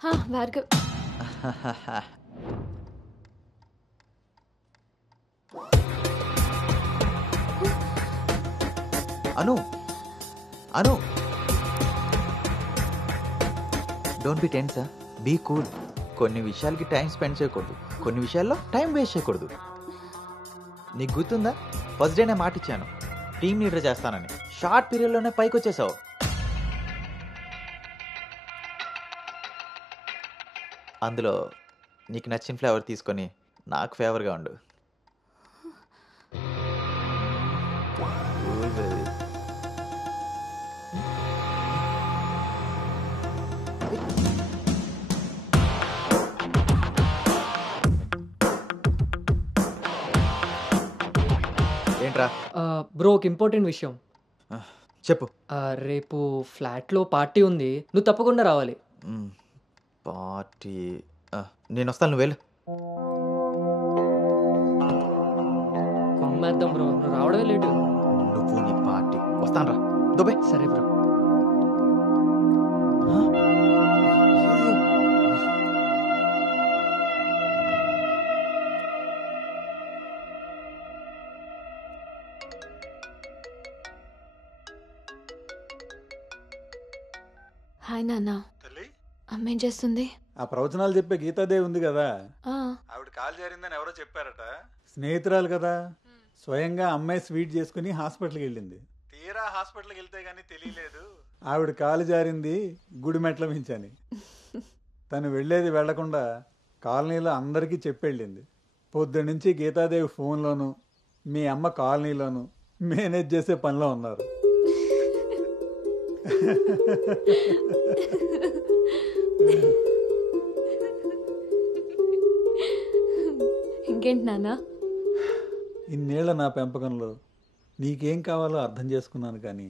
Bhargav Anu Anu don't be tense be cool. కొన్ని విషయాలకి time spend చేయకూడదు, కొన్ని విషయాల్లో టైం వేస్ట్ చేయకూడదు. నీకు గుర్తుందా, ఫస్ట్ డే నేను మాట ఇచ్చాను టీమ్ లీడర్ చేస్తానని. షార్ట్ పీరియడ్లోనే పైకి వచ్చేసావు. అందులో నీకు నచ్చిన ఫ్లేవర్ తీసుకొని నాకు ఫేవర్గా ఉండు. ఏంట్రా బ్రో, ఒక ఇంపార్టెంట్ విషయం చెప్పు. రేపు ఫ్లాట్లో పార్టీ ఉంది, నువ్వు తప్పకుండా రావాలి. పార్టీ? నేను వస్తాను, నువ్వు వెళ్ళు. కుమ్మేద్దాం బ్రో, నువ్వు రావడమే లేటు. నువ్వు నీ పార్టీ. వస్తాను రా దుబే. సరే బ్రో. హాయ్ నాన్న. అమ్మేం చేస్తుంది? ఆ ప్రవచనాలు చెప్పే గీతాదేవి ఉంది కదా, ఆవిడ కాలు జారిందని ఎవరో చెప్పారట. స్నేహితురాలు కదా, స్వయంగా అమ్మాయి స్వీట్ చేసుకుని హాస్పిటల్కి వెళ్ళింది. తీరా హాస్పిటల్కి వెళ్తే గానీ తెలియలేదు ఆవిడ కాలు జారింది గుడి మెట్ల మించని. తను వెళ్ళేది వెళ్లకుండా కాలనీలో అందరికీ చెప్పెళ్ళింది. పొద్దున్నుంచి గీతాదేవి ఫోన్లోను, మీ అమ్మ కాలనీలోను మేనేజ్ చేసే పనిలో ఉన్నారు. ఇంకేంటి నాన్న? ఇన్నేళ్ల నా పెంపకంలో నీకేం కావాలో అర్థం చేసుకున్నాను, కానీ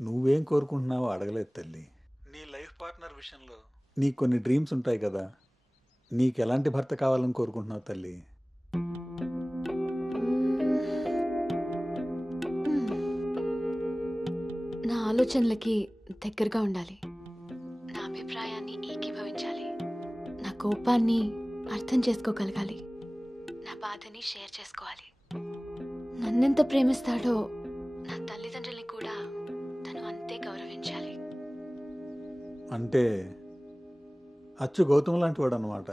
నువ్వేం కోరుకుంటున్నావో అడగలేదు తల్లి. నీ లైఫ్ పార్ట్నర్ విషయంలో నీకు కొన్ని డ్రీమ్స్ ఉంటాయి కదా, నీకు ఎలాంటి భర్త కావాలని కోరుకుంటున్నావు తల్లి? నా ఆలోచనలకి దగ్గరగా ఉండాలి, నా అభిప్రాయాన్ని ఏకీభవించాలి, నా కోపాన్ని అర్థం చేసుకోగలగాలి, నా బాధని షేర్ చేసుకోవాలి. నన్నెంత ప్రేమిస్తాడో నా తల్లిదండ్రుల్ని కూడా తను అంతే గౌరవించాలి. అంటే అచ్చు గౌతమ్ లాంటి వాడు అన్నమాట.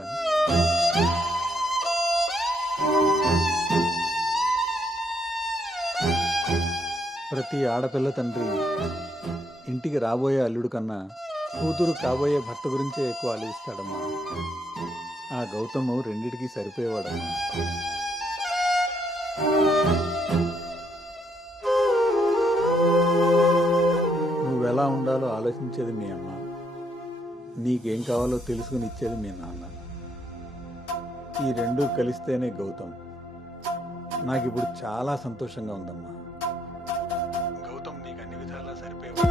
ప్రతి ఆడపిల్ల తండ్రి ఇంటికి రాబోయే అల్లుడు కన్నా కూతురు కాబోయే భర్త గురించే ఎక్కువ ఆలోచిస్తాడమ్మా. ఆ గౌతము రెండిటికి సరిపోయేవాడమ్మా. నువ్వెలా ఉండాలో ఆలోచించేది మీ అమ్మ, నీకేం కావాలో తెలుసుకుని ఇచ్చేది మీ నాన్న. ఈ రెండూ కలిస్తేనే గౌతమ్. నాకు ఇప్పుడు చాలా సంతోషంగా ఉందమ్మా. గౌతమ్ నీకు అన్ని విధాలా సరిపోయేవాడు.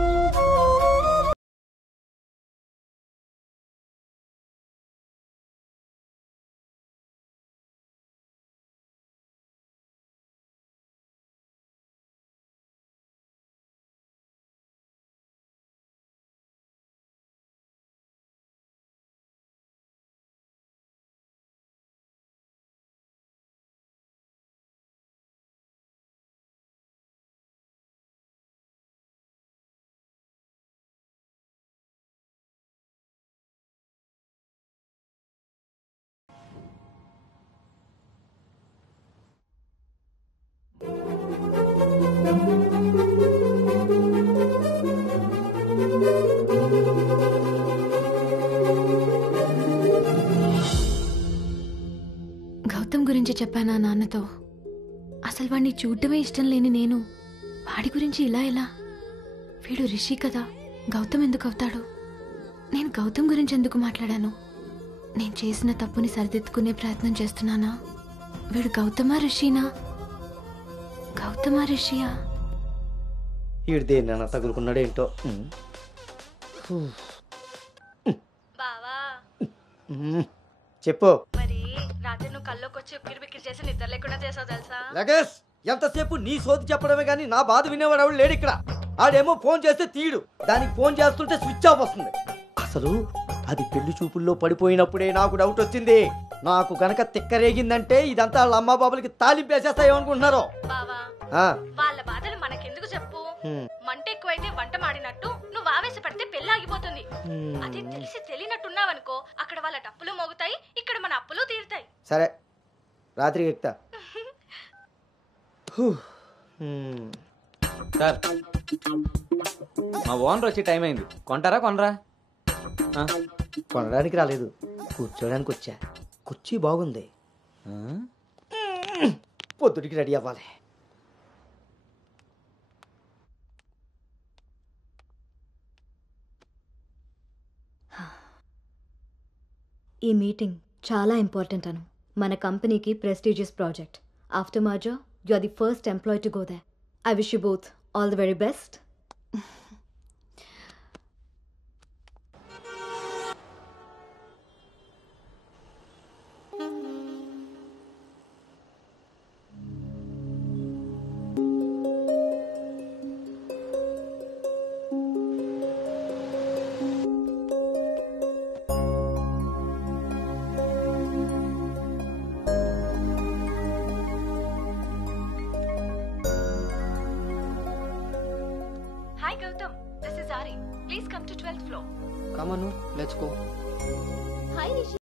గౌతమ్ గురించి చెప్పానా నాన్నతో? అసలు వాడిని చూడటమే ఇష్టం లేని నేను వాడి గురించి ఇలా ఎలా? వీడు రిషి కదా, గౌతమ్ ఎందుకు అవుతాడు? నేను గౌతమ్ గురించి ఎందుకు మాట్లాడాను? నేను చేసిన తప్పుని సరిదిద్దుకునే ప్రయత్నం చేస్తున్నానా? వీడు గౌతమా రిషినా? గౌతమా రిషియా? వీడు దేన్న తగులుకున్నాడేంటో. చెప్పు. మరి రాత్రి నువ్వు కల్లోకి వచ్చి ఉక్కిరి బిక్కిరి చేసి నిద్ర లేకుండా చేసావు తెలుసా? లగేష్, ఎంతసేపు నీ సోది చెప్పడమే కానీ నా బాధ వినేవాడు ఎవడు లేడు ఇక్కడ. ఆడేమో ఫోన్ చేస్తే తీయడు, దానికి ఫోన్ చేస్తుంటే స్విచ్ ఆఫ్ వస్తుంది. అసలు అది పెళ్లి చూపుల్లో పడిపోయినప్పుడే నాకు డౌట్ వచ్చింది. నాకు గనక తిక్కరేగిందంటే ఇదంతా వాళ్ళ అమ్మా బాబులకి తాలింపేసేస్తాయో అనుకుంటున్నారు. బావా వాళ్ళ బాధలు మనకెందుకు చెప్పు. మంట ఎక్కువైతే వంట మాడినట్టు నువ్వు ఆవేశపడితే పెళ్లి ఆగిపోతుంది. అదే తెలిసి తెలియనట్టున్నావనుకో అక్కడ వాళ్ళ డప్పులు మోగుతాయి, ఇక్కడ మన అప్పులు తీరుతాయి. సరే రాత్రికి ఎక్కుతా. సార్ మా ఓనర్ వచ్చే టైం అయింది, కొంటారా కొనరా? కొనడానికి రాలేదు, కూర్చోడానికి వచ్చా. కుర్చీ బాగుంది, పొద్దుటికి రెడీ అవ్వాలి. ఈ మీటింగ్ చాలా ఇంపార్టెంట్ అను. మన కంపెనీకి prestigious project. After merger you are the first employee to go there. I wish you both all the very best. Hi Gautam, this is Ari. Please come to 12th floor. Come on, let's go. Hi Rishi.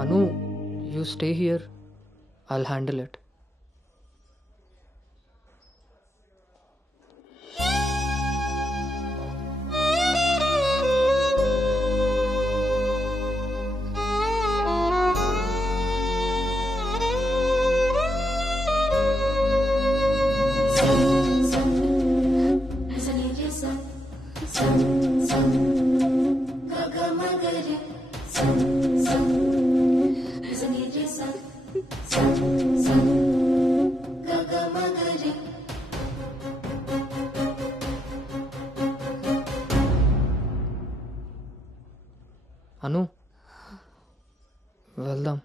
Anu, you stay here. I'll handle it. అను వెళ్దాం.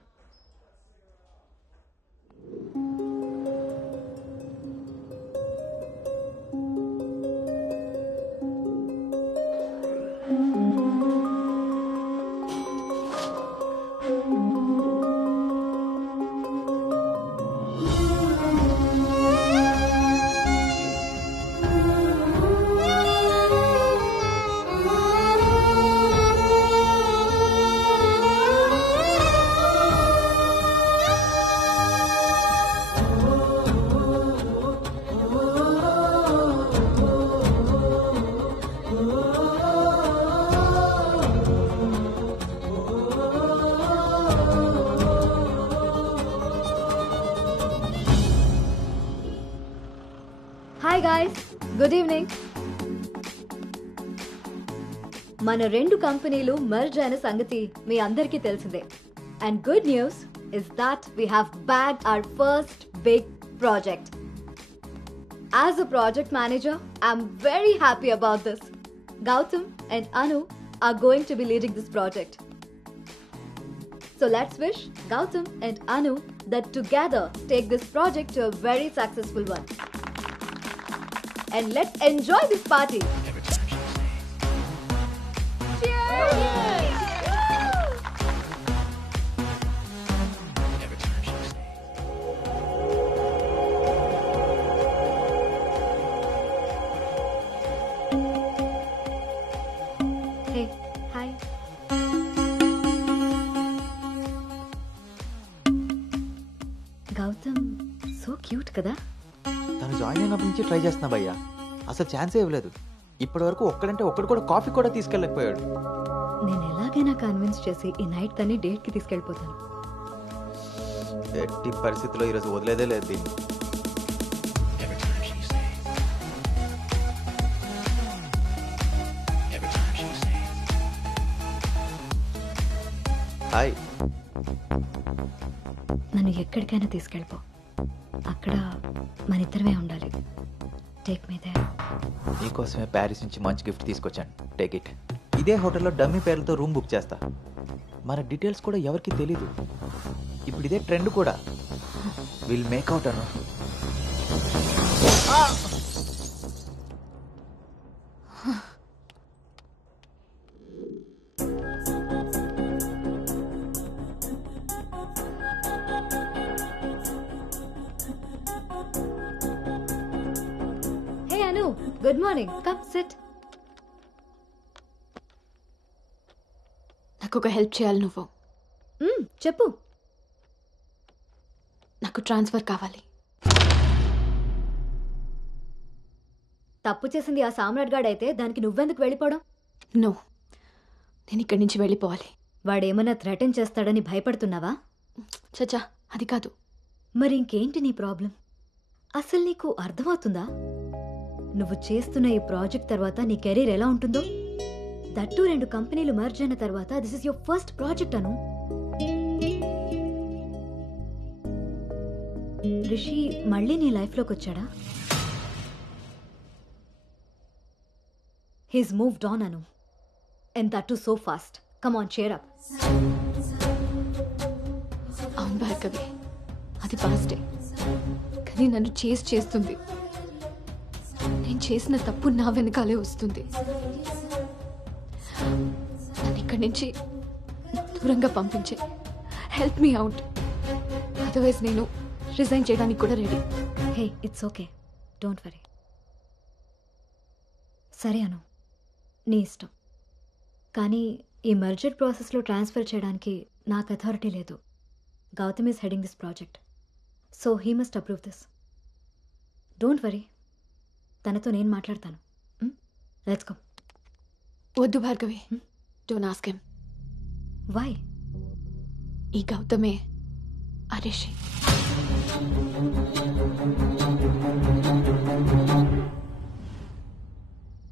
Hi guys, good evening. మన రెండు కంపెనీలు merge అయిన సంగతి మీ అందరికీ తెలిసిందే. And good news is that we have bagged our first big project. As a project manager, I'm very happy about this. Gautam and Anu are going to be leading this project. So let's wish Gautam and Anu that together take this project to a very successful one. And let's enjoy this party. Hey, hi. Gautam, so cute kada? తను join అయినప్పటి నుంచి try చేస్తున్నా భయ్యా, అసలు ఛాన్సే ఇవ్వలేదు. ఇప్పటి వరకు ఒక్కడంటే ఒక్కడు కూడా కాఫీ కూడా తీసుకెళ్ళకపోయాడు. నేను ఎలాగైనా కన్విన్స్ చేసి ఈ నైట్ తన్ని డేట్ కి తీసుకెళ్ళిపోతాను. ఎట్టి పరిస్థితిలో ఈరోజు వదిలేదే లేదు దీన్ని. హాయ్, నన్ను ఎక్కడికైనా తీసుకెళ్ళిపో. అక్కడ మన ఇద్దరమే ఉండాలి. Take me there. నీకోసమే ప్యారిస్ నుంచి మంచి గిఫ్ట్ తీసుకొచ్చాను. Take it. ఇదే హోటల్లో డమ్మీ పేర్లతో రూమ్ బుక్ చేస్తా. మన డీటెయిల్స్ కూడా ఎవరికి తెలీదు. ఇప్పుడు ఇదే ట్రెండ్ కూడా. Will make out Anu. Hey Anu, good morning. Come SIT. నాకు ఒక హెల్ప్ చేయాలి నువ్వు. చెప్పు. నాకు ట్రాన్స్ఫర్ కావాలి. తప్పు చేసింది ఆ సామ్రాట్ గాడు అయితే దానికి నువ్వెందుకు వెళ్ళిపోవడం? నో, నేను ఇక్కడి నుంచి వెళ్ళిపోవాలి. వాడేమన్నా థ్రెటన్ చేస్తాడని భయపడుతున్నావా? చచ్చా, అది కాదు. మరి ఇంకేంటి నీ ప్రాబ్లం? అసలు నీకు అర్థమవుతుందా నువ్వు చేస్తున్న ఈ ప్రాజెక్ట్ తర్వాత నీ కెరీర్ ఎలా ఉంటుందో? దట్టు 2 కంపెనీలు మర్జ్ అయిన తర్వాత this is your first project Anu. Rishi మళ్ళీ నీ లైఫ్లోకి వచ్చాడా? He's moved on Anu. And that too so fast. Come on, cheer up. అవును భార్గవి, అది పాస్టే. కానీ నన్ను చేస్తుంది. నేను చేసిన తప్పు నా వెనకాలే వస్తుంది. నన్ను ఇక్కడి నుంచి దూరంగా పంపించే. Help me out. అదర్వైజ్ నేను రిజైన్ చేయడానికి కూడా ready. Hey, it's okay, don't worry. సరే అను, నీ ఇష్టం. కానీ ఈ మర్జర్ ప్రాసెస్లో ట్రాన్స్ఫర్ చేయడానికి నాకు అథారిటీ లేదు. Gautam is heading this project, so he must approve this. Don't worry, తనతో నేను మాట్లాడతాను. Let's go. వద్దు Bhargavi, don't ask him. Why? ఈ గౌతమే ఆ రిషి.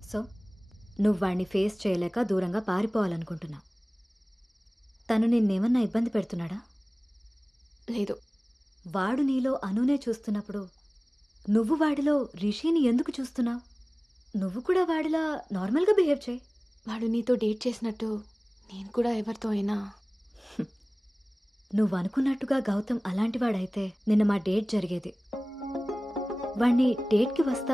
సో నువ్వు వాడిని ఫేస్ చేయలేక దూరంగా పారిపోవాలనుకుంటున్నావు. తను నిన్నేమన్నా ఇబ్బంది పెడుతున్నాడా? లేదు. వాడు నీలో అనునే చూస్తున్నప్పుడు నువ్వు వాడిలో రిషిని ఎందుకు చూస్తున్నావు? నువ్వు కూడా వాడిలా నార్మల్గా బిహేవ్ చేయి. వాడు నీతో డేట్ చేసినట్టు నేను కూడా ఎవరితో అయినా. నువ్వు అనుకున్నట్టుగా గౌతమ్ అలాంటి వాడైతే నిన్న మా డేట్ జరిగేది. వాడిని డేట్కి వస్తా